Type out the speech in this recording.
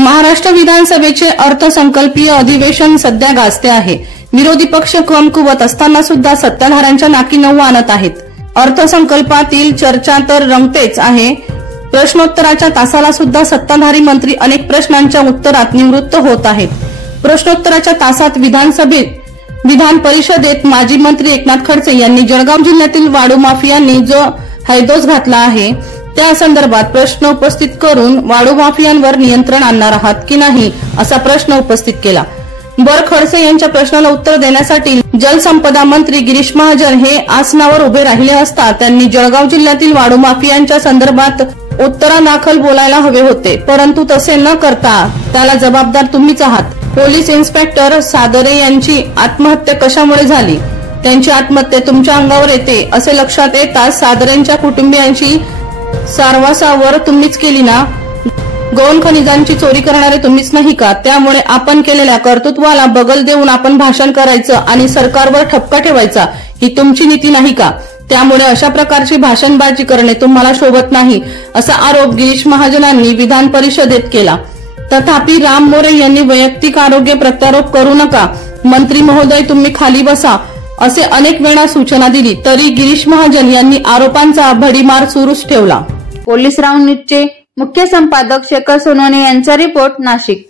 महाराष्ट्र विधानसभेचे अर्थसंकल्पीय अधिवेशन सध्या गाजते आहे। विरोधी पक्ष कमकुवत असताना सुद्धा सत्ताधाऱ्यांच्या नाकी नऊ आणत आहेत। अर्थसंकल्पातील चर्चा तर रंगतेच आहे। प्रश्नोत्तराच्या तासाला सुद्धा सत्ताधारी मंत्री अनेक प्रश्नांच्या उत्तरात निवृत्त होत आहेत। प्रश्नोत्तराच्या तासात विधान परिषदेत माजी मंत्री एकनाथ खडसे यांनी जळगाव जिल्ह्यातील वाळू माफियांनी जो हैदोस घातला आहे त्या संदर्भात प्रश्न उपस्थित करून वाळू माफियांवर नियंत्रण आणणार आहात की नाही असा प्रश्न उपस्थित केला। खडसे यांच्या प्रश्नाला उत्तर देण्यासाठी जलसंपदा मंत्री गिरीश महाजन हे आसनावर उभे राहिले असता त्यांनी जळगाव जिल्ह्यातील वाळू माफियांच्या संदर्भात उत्तरादाखल बोलायला हवे होते, परंतु तसे न करता त्याला जबाबदार तुम्हीच आहात। पोलीस इन्स्पेक्टर सादरे यांची आत्महत्या कशामुळे झाली, त्यांची आत्महत्या तुमच्या अंगावर येते असे लक्षात येताच सादरेंच्या कुटुंबियांची सारवासावर तुम्हीच केली ना। गौण खनिजांची चोरी करणारे तुम्हीच नाही का? त्यामुळे आपण केलेल्या कर्तृत्वाला बगल देऊन आपण भाषण करायचं आणि सरकारवर ठपका ठेवायचा ही तुमची नीती नाही का? त्यामुळे अशा प्रकारची भाषणबाजी करणे तुम्हाला शोभत नाही असा आरोप गिरीश महाजनांनी विधान परिषदेत केला। तथापि राम मोरे यांनी वैयक्तिक आरोग्य प्रत्यारोप करू नका, मंत्री महोदय तुम्ही खाली बसा असे अनेक वेळा सूचना दिली तरी गिरीश महाजन यांनी आरोपांचा भडीमार सुरूच ठेवला। पोलीस राऊंड न्यूजचे मुख्य संपादक शेखर सोनवणे यांचा रिपोर्ट, नाशिक।